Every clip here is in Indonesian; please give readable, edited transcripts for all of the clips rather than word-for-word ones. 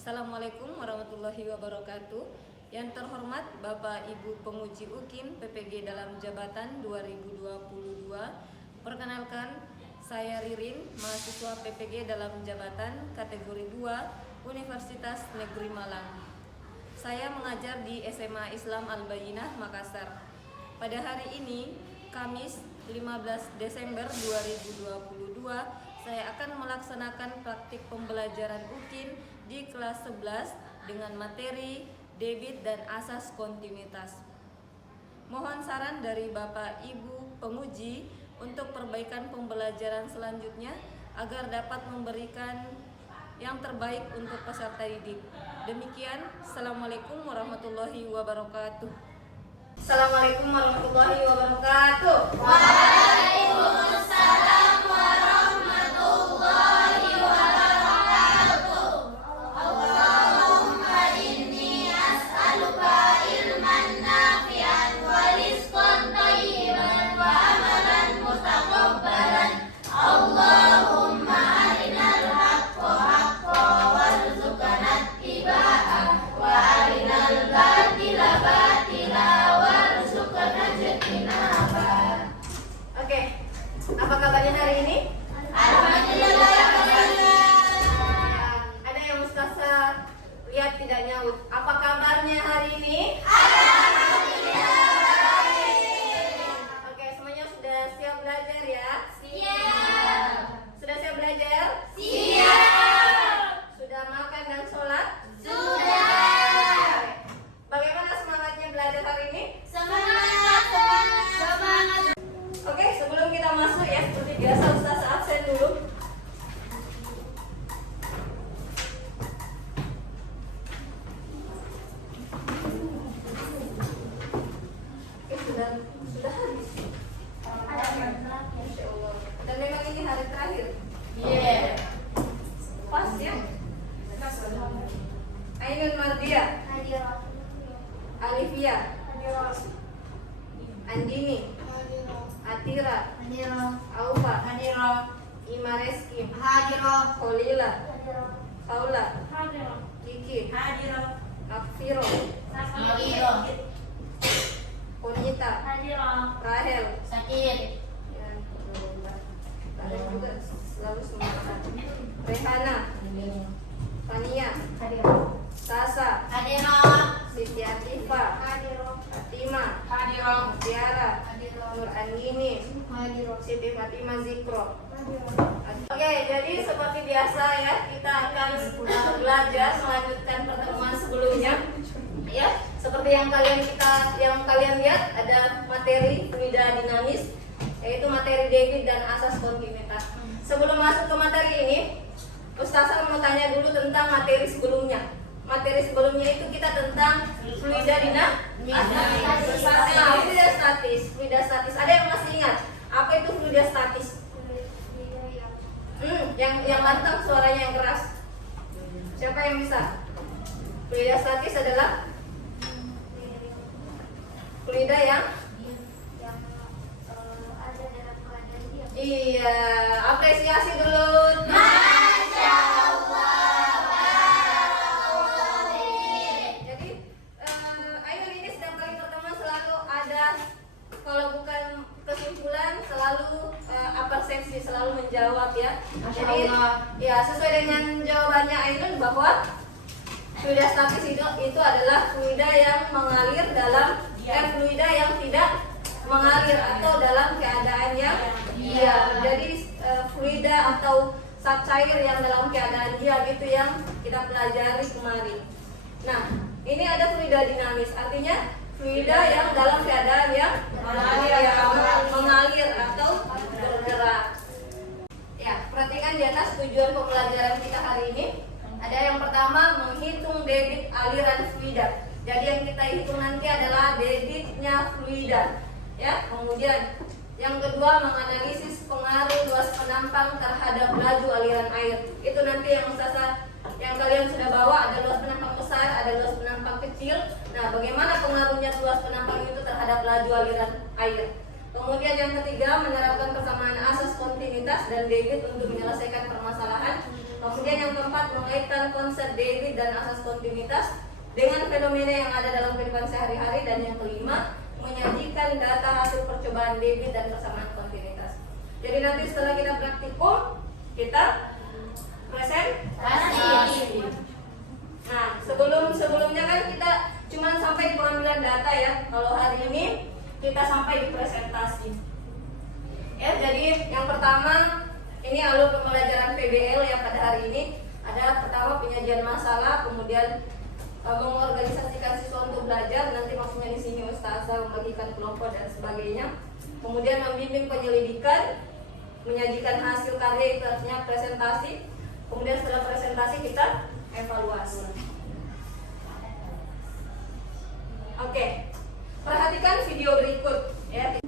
Assalamualaikum warahmatullahi wabarakatuh. Yang terhormat Bapak Ibu Penguji UKIM PPG dalam jabatan 2022. Perkenalkan, saya Ririn, mahasiswa PPG dalam jabatan kategori 2 Universitas Negeri Malang. Saya mengajar di SMA Islam Al-Bayyinah, Makassar. Pada hari ini, Kamis 15 Desember 2022, saya akan melaksanakan praktik pembelajaran UKIM di kelas 11 dengan materi debit dan asas kontinuitas. Mohon saran dari Bapak Ibu penguji untuk perbaikan pembelajaran selanjutnya agar dapat memberikan yang terbaik untuk peserta didik. Demikian, Assalamualaikum warahmatullahi wabarakatuh. Assalamualaikum warahmatullahi wabarakatuh. Waalaikumsalam warahmatullahi wabarakatuh. Allahumma inni as'aluka ilman nafi'an wa rizqan thayyiban wa amalan mutaqabbalan. Allahumma arinal haqqa haqqa warzuqna ittiba'ah wa arinal batila batila warzuqna ijtinabah. Oke, apa kabarnya hari ini? Alhamdulillah ya kabarnya. Ada yang Ustazah lihat tidak nyaut. Apa kabarnya hari ini? Oke, semuanya sudah siap belajar ya? Siap. Sudah siap belajar? Siap. Sudah makan dan sholat? Sudah. Bagaimana semangatnya belajar hari ini? Semangat. Oke, sebelum kita masuk ya, seperti biasa Ustazah absen dulu. Oke, sudah habis. Masya Allah. Dan memang ini hari terakhir. Iya. Pas ya. Ainun Mardia, Alifia, Andini, Atira, Aufa, Imareski, Kholila, Paula, Kiki, Akfiro, Konita, Rahel. Ya, Rahel juga selalu semangat. Rehana, Fania, Sasa, Siti Atifah, Fatima, Tiara, Nur Andini, Siti Fatima Zikro. Oke, jadi seperti biasa ya, kita akan belajar melanjutkan pertemuan sebelumnya. Ya, seperti yang kalian lihat ada materi fluida dinamis, yaitu materi debit dan asas kontinuitas. Sebelum masuk ke materi ini, Ustazah mau tanya dulu tentang materi sebelumnya. Materi sebelumnya itu kita tentang fluida dinamis. Fluida statis. Ada yang masih ingat apa itu fluida statis? Yang lantang suaranya yang keras. Siapa yang bisa? Fluida statis adalah fluida yang iya, apresiasi dulu. Masya Allah. Jadi Ainun ini setiap kali pertemuan selalu ada, kalau bukan kesimpulan selalu persepsi, selalu menjawab ya. Jadi ya sesuai dengan jawabannya Ainun bahwa fluida statis itu adalah fluida yang mengalir dalam fluida yang tidak mengalir atau dalam keadaan yang diam. Jadi fluida atau zat cair yang dalam keadaan diam itu yang kita pelajari kemarin. Nah, ini ada fluida dinamis, artinya fluida yang dalam keadaan yang mengalir atau bergerak. Ya, perhatikan di atas tujuan pembelajaran kita hari ini. Ada yang pertama, menghitung debit aliran fluida. Jadi yang kita hitung nanti adalah debitnya fluida. Ya, kemudian yang kedua, menganalisis pengaruh luas penampang terhadap laju aliran air. Itu nanti yang kalian sudah bawa, ada luas penampang besar, ada luas penampang kecil. Nah, bagaimana pengaruhnya luas penampang itu terhadap laju aliran air. Kemudian yang ketiga, menerapkan persamaan asas kontinuitas dan debit untuk menyelesaikan permasalahan. Kemudian yang keempat, mengaitkan konsep debit dan asas kontinuitas dengan fenomena yang ada dalam kehidupan sehari-hari. Dan yang kelima, menyajikan data hasil percobaan debit dan persamaan kontinuitas. Jadi nanti setelah kita praktikum, kita presentasi. Nah, sebelumnya kan kita cuma sampai di pengambilan data ya. Kalau hari ini kita sampai di presentasi. Ya, jadi yang pertama ini alur pembelajaran PBL ya pada hari ini. Ada pertama penyajian masalah, kemudian mengorganisasikan siswa untuk belajar. Nanti maksudnya di sini ustazah membagikan kelompok dan sebagainya. Kemudian membimbing penyelidikan, menyajikan hasil karya, itu artinya presentasi. Kemudian setelah presentasi kita evaluasi. Oke, perhatikan video berikut ya.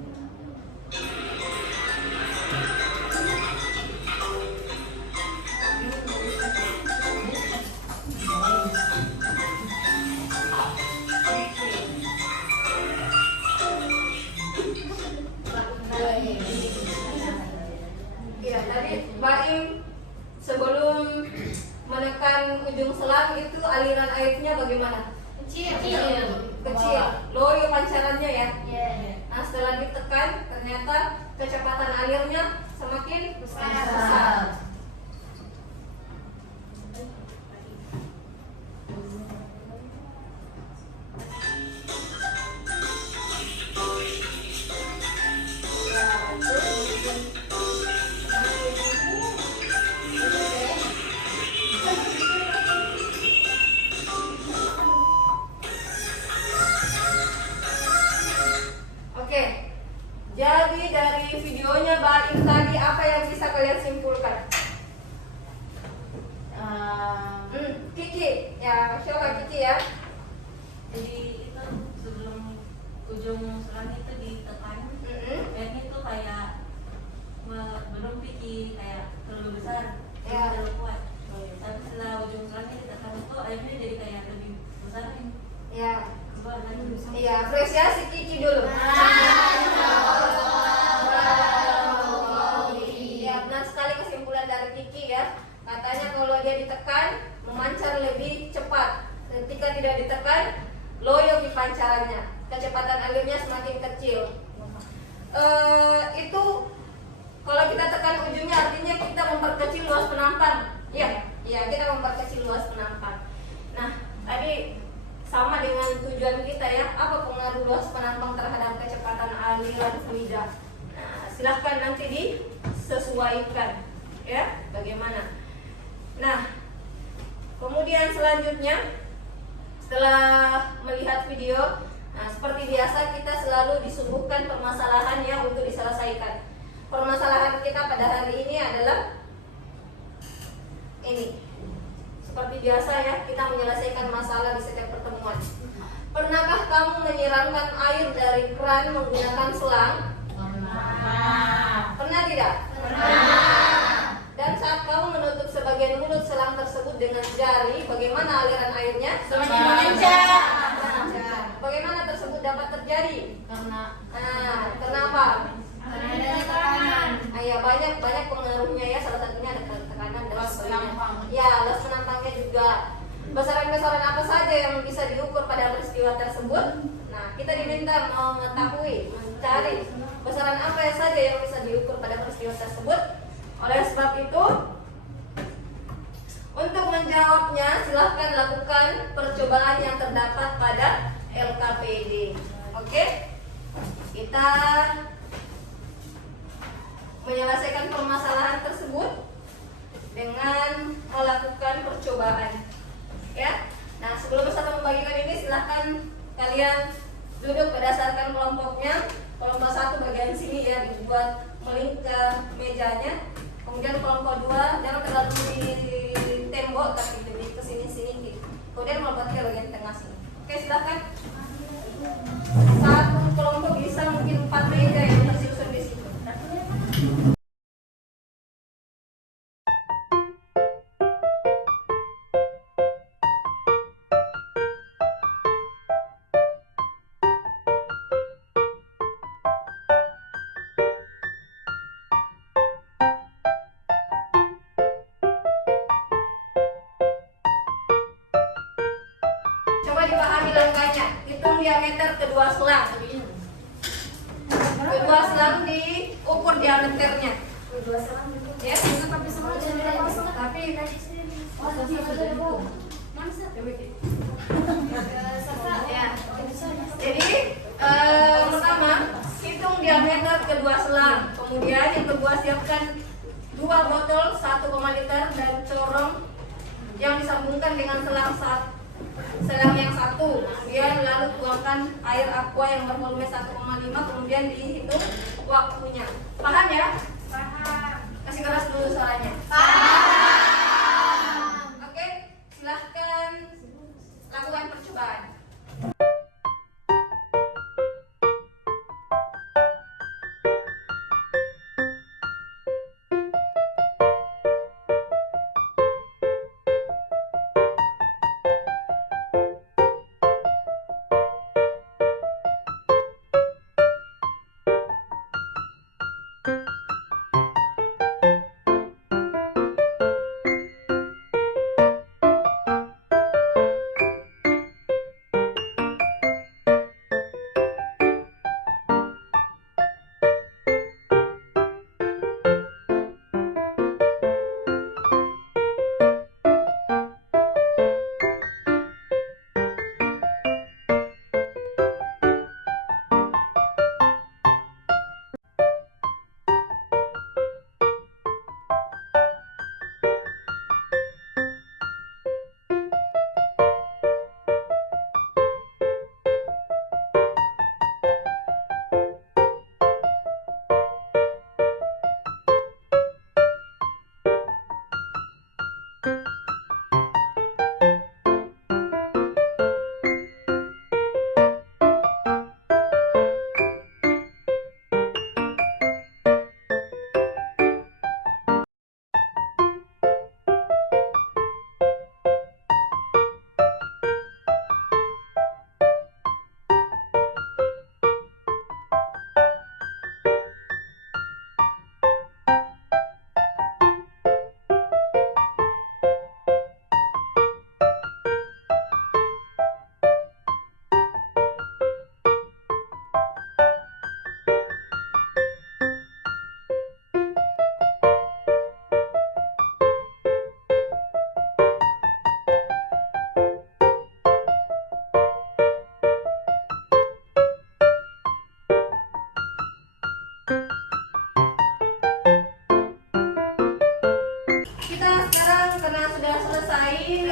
Ya, tadi Baim sebelum menekan ujung selang itu aliran airnya bagaimana? Kecil. Loyo pancarannya ya. Nah, setelah ditekan ternyata kecepatan alirnya semakin besar. Oke, jadi dari videonya Baim tadi apa yang bisa kalian simpulkan? Kiki, ya Masya Allah Kiki ya. Jadi itu sebelum ujung selang itu ditekan, airnya itu kayak belum pikir, kayak terlalu besar, Ya. terlalu kuat. Tapi setelah ujung selangnya ditekan itu airnya jadi kayak lebih besar nih. Ya. Keluar lagi. Iya, apresiasi Kiki dulu. Ya, benar sekali kesimpulan dari Kiki ya. Katanya kalau dia ditekan memancar lebih cepat. Ketika tidak ditekan, loyo pancarannya. Kecepatan alirnya semakin kecil. Itu kalau kita tekan ujungnya artinya kita memperkecil luas penampan. Iya, kita memperkecil luas penampan. Nah, tadi sama dengan tujuan kita ya, apa pengaruh luas penampang terhadap kecepatan aliran fluida. Nah, silahkan nanti disesuaikan ya, bagaimana. Nah, kemudian selanjutnya setelah melihat video, nah seperti biasa kita selalu disuguhkan permasalahan yang untuk diselesaikan. Permasalahan kita pada hari ini adalah ini. Seperti biasa ya, kita menyelesaikan masalah di setiap pertemuan. Pernahkah kamu menyiramkan air dari keran menggunakan selang? Pernah tidak? Dan saat kamu menutup sebagian mulut selang tersebut dengan jari, bagaimana aliran airnya? Semakin mengencang. Bagaimana tersebut dapat terjadi? Kenapa? Ya banyak pengaruhnya ya, salah satunya ada tekanan dan sebagainya. Ya, luas penampangnya juga. Besaran-besaran apa saja yang bisa diukur pada peristiwa tersebut? Nah, kita diminta mengetahui, mencari besaran apa saja yang bisa diukur pada peristiwa tersebut. Oleh sebab itu, untuk menjawabnya silahkan lakukan percobaan yang terdapat pada LKPD. Oke? Kita menyelesaikan permasalahan tersebut dengan melakukan percobaan. Ya. Nah, sebelum saya membagikan ini silahkan kalian duduk berdasarkan kelompoknya. Kelompok 1 bagian sini ya, dibuat melingkar mejanya. Kemudian kelompok 2 jangan terlalu di tembok tapi lebih ke sini-sini. Kemudian kelompok 3 bagian tengah sini. Oke, silahkan. Satu kelompok bisa mungkin 4 meja yang tersusun di situ. dipahami langkahnya. Hitung diameter kedua selang. Kedua selang diukur diameternya. Ya. Tapi ya. Jadi pertama hitung diameter kedua selang. Kemudian yang kedua siapkan 2 botol 1,5 liter dan corong yang disambungkan dengan selang yang satu. Kemudian lalu tuangkan air aqua yang bervolume 1,5. Kemudian dihitung waktunya. Paham ya? Paham. Kasih keras dulu suaranya. Paham. Oke, silahkan lakukan percobaan.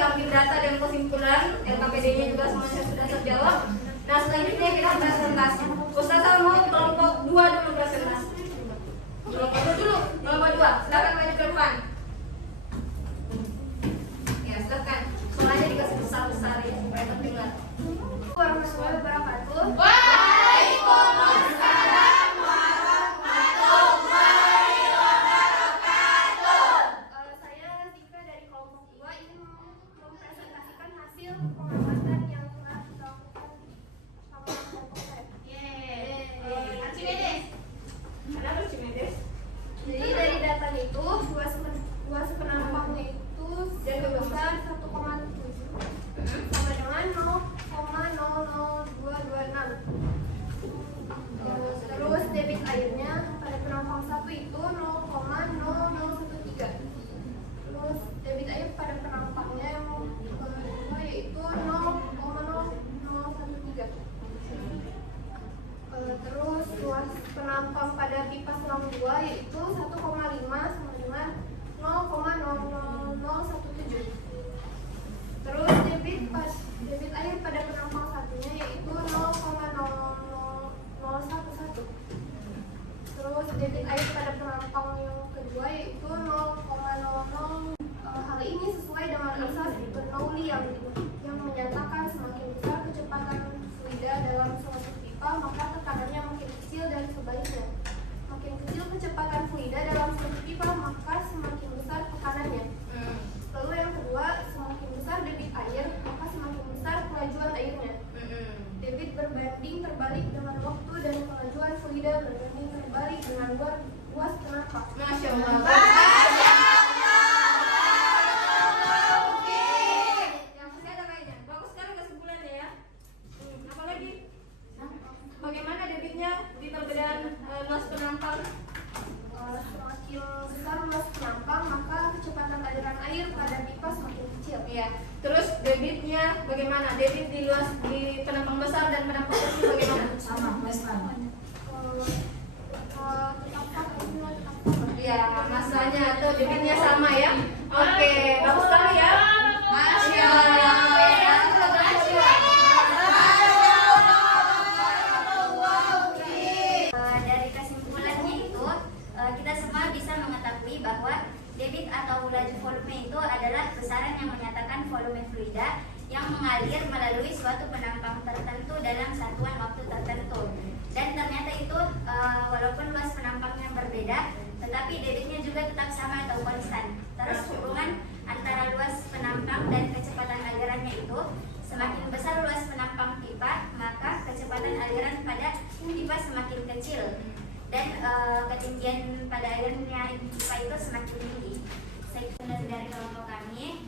ambil data dan kesimpulan, LKPD-nya juga semuanya sudah terjawab. Nah, selanjutnya kita presentasi. Ustazah mau kelompok 2 dulu presentasi. Kelompok dulu, kelompok 2. Silakan maju ke depan. Ya, silakan. Suaranya dikasih besar-besar ya supaya terdengar. Warahmatullahi wabarakatuh. Waalaikumsalam warahmatullahi wabarakatuh. Saya Tika dari kelompok 2 ingin mempresentasikan hasil pengamatan yang telah dilakukan sama kelompok saya. Cimedes. Kenapa Cimedes? Jadi dari data itu dua sepenambangnya itu sebesar 1,7 sama dengan 0,00226. Terus debit airnya pada penampang 1 itu 0,0013. Terus debit air pada penampangnya yang kedua yaitu 0,0013. Terus luas penampang pada pipa selang 2 yaitu 1,5 sama dengan 0,00017. Terus debit air pada penampang satunya yaitu 0,0011. Terus debit air pada penampang yang kedua yaitu 0,00. Hal ini sesuai dengan asas Bernoulli yang menyatakan semakin besar kecepatan fluida dalam suatu pipa maka tekanannya makin kecil dan sebaliknya. Makin kecil kecepatan fluida dalam suatu pipa maka semakin besar tekanannya. Lalu yang kedua, semakin besar debit air maka semakin besar kelajuan airnya. Debit berbanding terbalik dengan waktu dan kelajuan fluida berbanding terbalik dengan luas penampang. Masya Allah. Yang masih ada kayaknya. Bagus sekali kesimpulannya ya. tetap sama. Iya, masanya atau debitnya sama ya. Oke, bagus sekali ya. Masya Allah. Dari kesimpulannya itu kita semua bisa mengetahui bahwa debit atau laju volume itu adalah besaran yang menyatakan volume fluida yang mengalir melalui suatu penampang tertentu dalam satuan waktu tertentu. Dan ternyata itu walaupun luas penampangnya berbeda, tetapi debitnya juga tetap sama atau konstan. Terus hubungan antara luas penampang dan kecepatan alirannya itu, semakin besar luas penampang pipa, maka kecepatan aliran pada pipa semakin kecil dan ketinggian pada alirannya pipa itu semakin tinggi. Saya dari kelompok kami,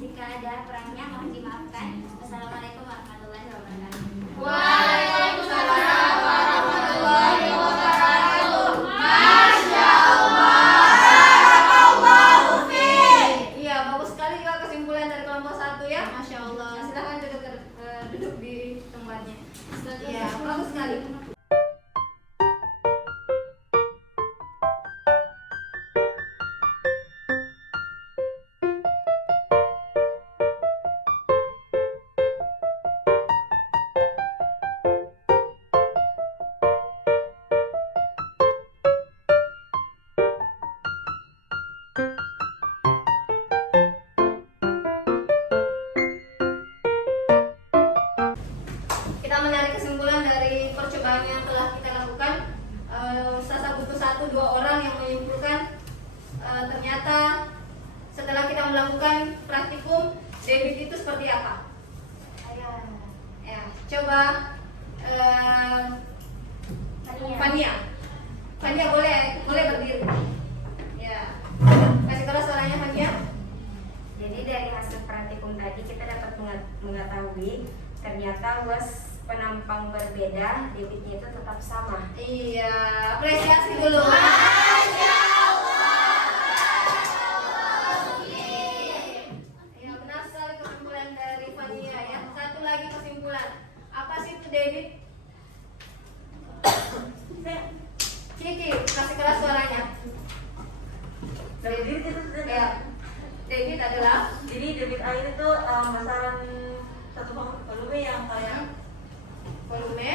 jika ada kurangnya mohon dimaafkan. Wassalamualaikum warahmatullahi wabarakatuh. Waalaikumsalam warahmatullahi wabarakatuh. Masya Allah. Iya, bagus sekali juga kesimpulan dari kelompok 1 ya. Masya Allah. Nah, silakan duduk di tempatnya. Iya, bagus sekali. Kita menarik kesimpulan dari percobaan yang telah kita lakukan. Sasa butuh 1-2 orang yang menyimpulkan ternyata setelah kita melakukan praktikum debit itu seperti apa. Ya, coba Fania boleh berdiri. Ya, kasih keras suaranya Fania. Jadi dari hasil praktikum tadi kita dapat mengetahui ternyata luas penampang berbeda, debitnya itu tetap sama. Iya, apresiasi dulu. Ya, benar sekali kesimpulan dari Fania ya. Satu lagi kesimpulan. Apa sih itu debit? Kiki, kasih keras suaranya. Debit itu Ya. Debit adalah jadi debit air itu besaran satu volume yang kayak volume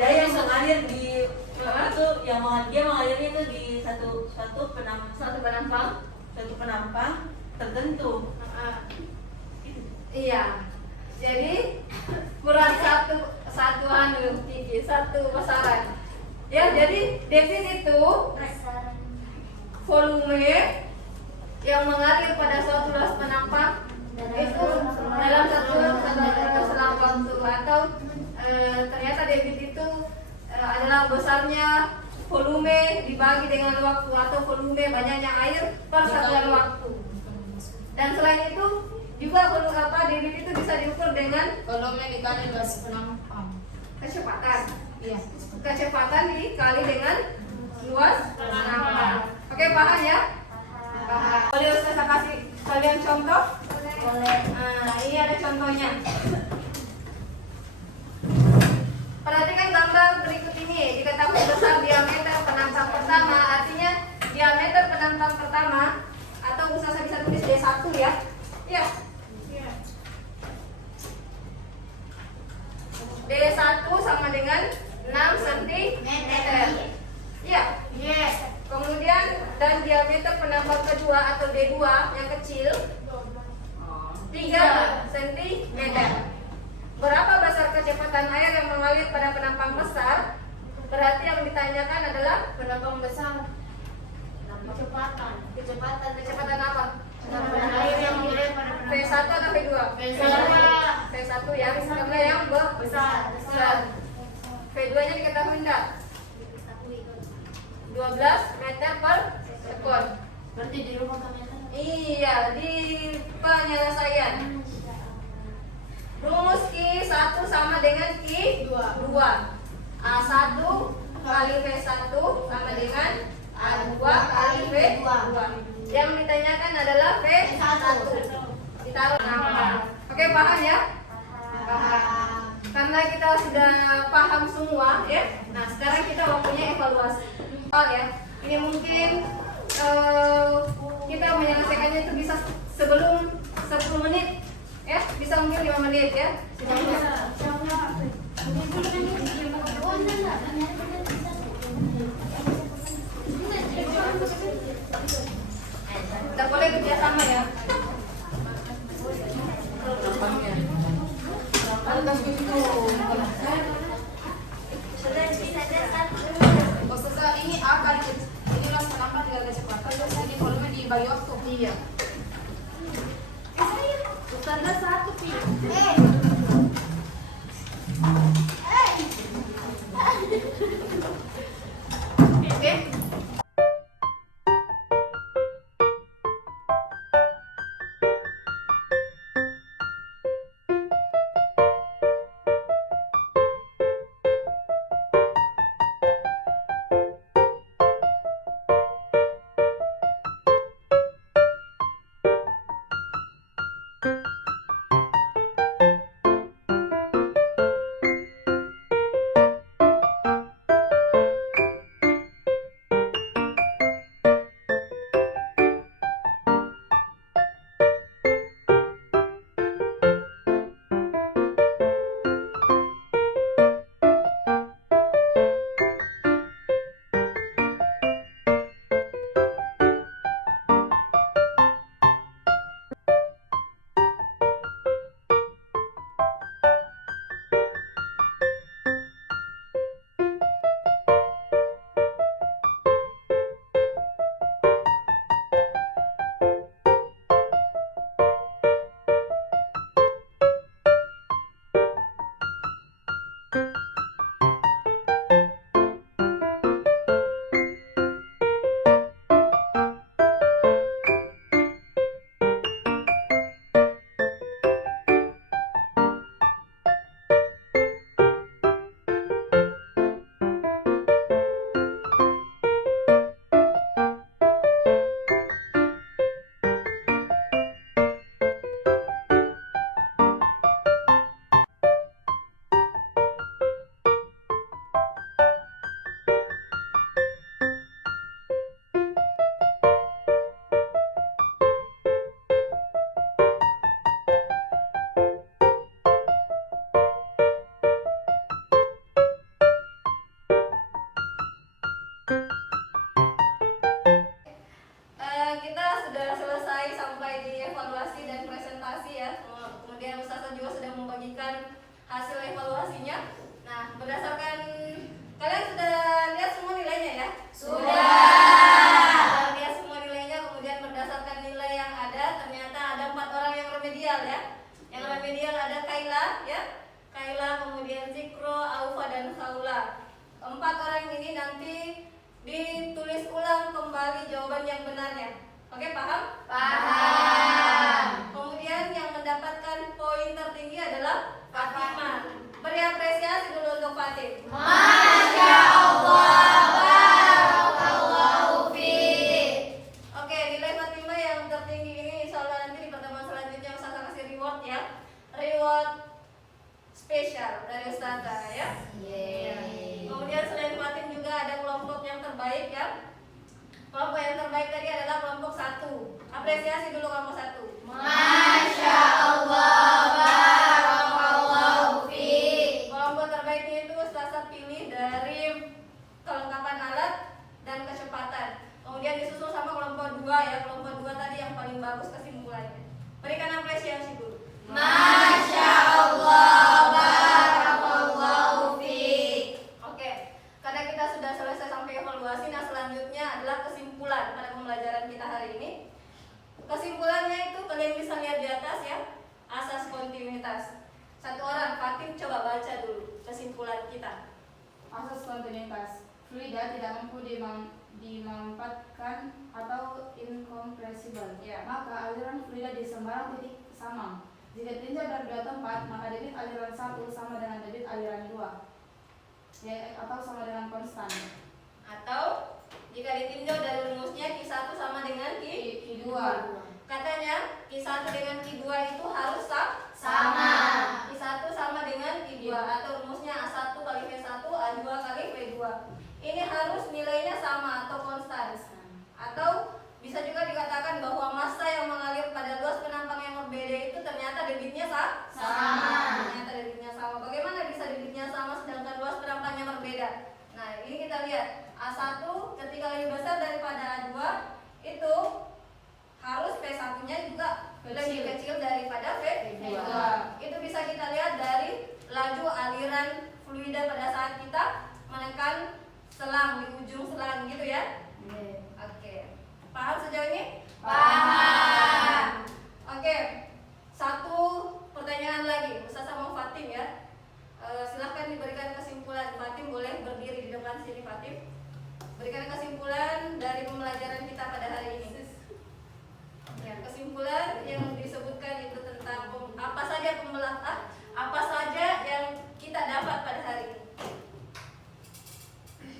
daya yang mengalir di itu yang dia mengalirnya itu di suatu penampang tertentu. Iya. Jadi kurang satu besaran. Ya, jadi debit itu volume yang mengalir pada suatu luas penampang itu dalam satu selang waktu, atau ternyata debit itu adalah besarnya volume dibagi dengan waktu, atau volume banyaknya air per satuan waktu. Dan selain itu juga debit itu bisa diukur dengan Volume dikali luas penampang. kecepatan. Iya. Kecepatan dikali dengan luas penampang. Oke, paham ya? Paham. Boleh saya kasih kalian contoh? Boleh. Nah, ini ada contohnya. Perhatikan gambar berikut ini. Diketahui besar diameter penampang pertama, artinya diameter penampang pertama, atau saya bisa tulis D1 ya. Iya. D1 sama dengan 6 cm. Iya. Kemudian dan diameter penampang kedua atau D2 yang kecil 3 cm. Berapa besar kecepatan air yang mengalir pada penampang besar? Berarti yang ditanyakan adalah Penampang besar. kecepatan apa? Air yang mengalir pada V1 atau V2? V1 ya, karena yang besar. V2 nya diketahui enggak? 12 meter per sekon. Berarti di rumah kami kan? Iya, di penyelesaian. Rumus Q1 sama dengan Q2. A1 kali V1 sama dengan A2 kali V2. Yang ditanyakan adalah V1. Ditaruh nama. Oke, paham ya? Paham. Karena kita sudah paham semua ya. Nah, sekarang kita waktunya evaluasi. Ya, ini mungkin kita menyelesaikannya itu bisa sebelum 10 menit ya, bisa mungkin 5 menit ya. Tidak boleh kerjasama ya. Ini akan ini langsung menambah dengan kecepatan terus ini volume dibagi waktu. Iya. Tanda satu pi. Oke. Kita sudah selesai sampai di evaluasi dan presentasi ya. Kemudian Ustazah juga sudah membagikan hasil evaluasinya. Nah, berdasarkan kalian sudah lihat semua nilainya ya? Sudah lihat semua nilainya, kemudian berdasarkan nilai yang ada, ternyata ada 4 orang yang remedial ya. Yang remedial ada Kaila ya. Kaila, kemudian Zikro, Aufa dan Saula. 4 orang ini nanti ditulis ulang kembali jawaban yang benarnya. Oke, paham? Paham. Kemudian yang mendapatkan poin tertinggi adalah Fatimah. Beri apresiasi dulu untuk Fatim. Masya Allah, barakallahu fiik. Oke, nilai Fatimah yang tertinggi ini insya Allah nanti di pertemuan selanjutnya Ustazah kasih reward ya. Reward spesial dari Ustazah ya. Kemudian selain Fatim juga ada kelompok yang terbaik ya. Kelompok yang terbaik tadi adalah kelompok 1. Apresiasi dulu kelompok 1. Masya Allah, barakallahu fiik. Kelompok terbaiknya itu Ustazah pilih dari kelengkapan alat dan kecepatan. Kemudian disusul sama kelompok 2 ya. Kelompok 2 tadi yang paling bagus kesimpulannya. Berikan apresiasi dulu. Masya Allah, barakallahu fiik. Oke, karena kita sudah selesai sampai evaluasi, nah selanjutnya adalah kesimpulan pada pembelajaran kita hari ini. Kesimpulannya itu kalian bisa lihat di atas ya, asas kontinuitas. Satu orang, Fatim coba baca dulu kesimpulan kita. Asas kontinuitas. Fluida tidak mampu dimanfaatkan atau incompressible. Ya. Maka aliran fluida di sembarang titik sama. Jika ditinjau dari 2 tempat, maka debit aliran 1 sama dengan debit aliran 2. Ya, atau sama dengan konstan. Atau jika ditinjau dari rumusnya Q1 sama dengan Q2. Katanya Q1 dengan Q2 itu harus sama. Sama. Ternyata debitnya sama. Bagaimana bisa debitnya sama sedangkan luas penampangnya berbeda? Nah, ini kita lihat A1 ketika lebih besar daripada A2 itu harus P1-nya juga lebih kecil daripada V2. Itu bisa kita lihat dari laju aliran fluida pada saat kita menekan selang di ujung selang gitu ya. Oke. Paham sejauh ini? Paham. Oke. Satu pertanyaan lagi, Ustazah mau Fatim ya. Silahkan diberikan kesimpulan. Fatim boleh berdiri di depan sini, Fatim. Berikan kesimpulan dari pembelajaran kita pada hari ini. Ya, kesimpulan yang disebutkan itu tentang apa saja apa saja yang kita dapat pada hari ini.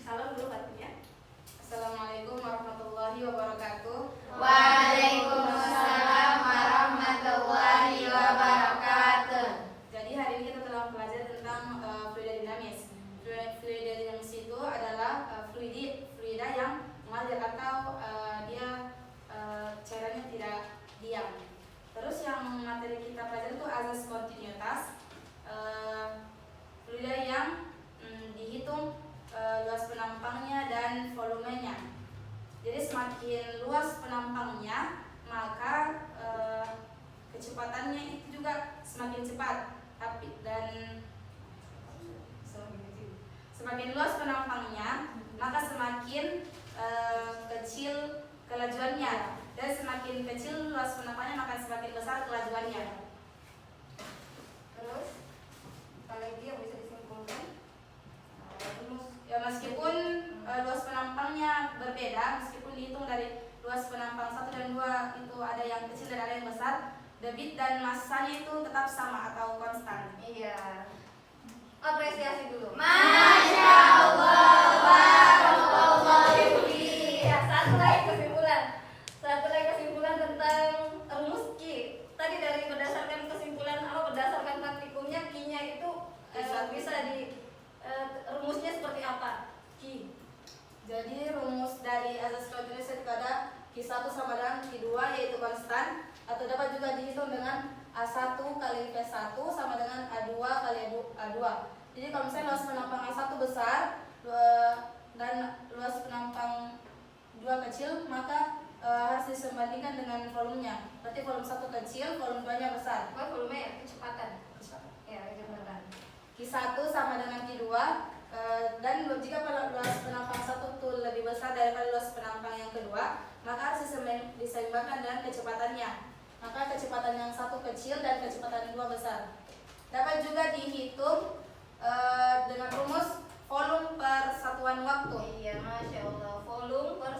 Salam dulu Fatim ya. Assalamualaikum warahmatullahi wabarakatuh. Waalaikumsalam warahmatullahi wabarakatuh. Jadi hari ini kita telah belajar tentang fluida dinamis. Fluida dinamis itu adalah fluida yang mengalir atau dia cairannya tidak diam. Terus yang materi kita pelajari itu azas kontinuitas, fluida yang dihitung luas penampangnya dan volumenya. Jadi semakin luas penampangnya maka kecepatannya itu juga semakin cepat. Dan semakin luas penampangnya maka semakin kecil kelajuannya, dan semakin kecil luas penampangnya maka semakin besar kelajuannya. Terus apalagi yang bisa disimpulkan? Ya, meskipun luas penampangnya berbeda, meskipun dihitung dari luas penampang 1 dan 2 itu ada yang kecil dan ada yang besar, debit dan masanya itu tetap sama atau konstan. Iya. Apresiasi dulu. Masya Allah, barakallahu fiik. Ya, satu lagi kesimpulan tentang rumus Ki. Tadi dari berdasarkan praktikumnya Ki-nya itu bisa di rumusnya seperti apa? Ki. Jadi rumus dari azas kontinuitas itu ada Q1 sama dengan Q2 yaitu konstan, atau dapat juga dihitung dengan A1 kali P1 sama dengan A2 kali A2. Jadi kalau misalnya luas penampang A1 besar dan luas penampang 2 kecil, maka harus disembandingkan dengan volumenya. Berarti volume 1 kecil, volume 2-nya besar. Volume ya, kecepatan. Ya, kecepatan. Q1 sama dengan Q2, dan jika luas penampang 1 itu lebih besar daripada luas penampang yang kedua, maka harus diseimbangkan dengan kecepatannya. Maka kecepatan yang 1 kecil dan kecepatan yang 2 besar. Dapat juga dihitung dengan rumus volume per satuan waktu. Iya, Masya Allah. Volume per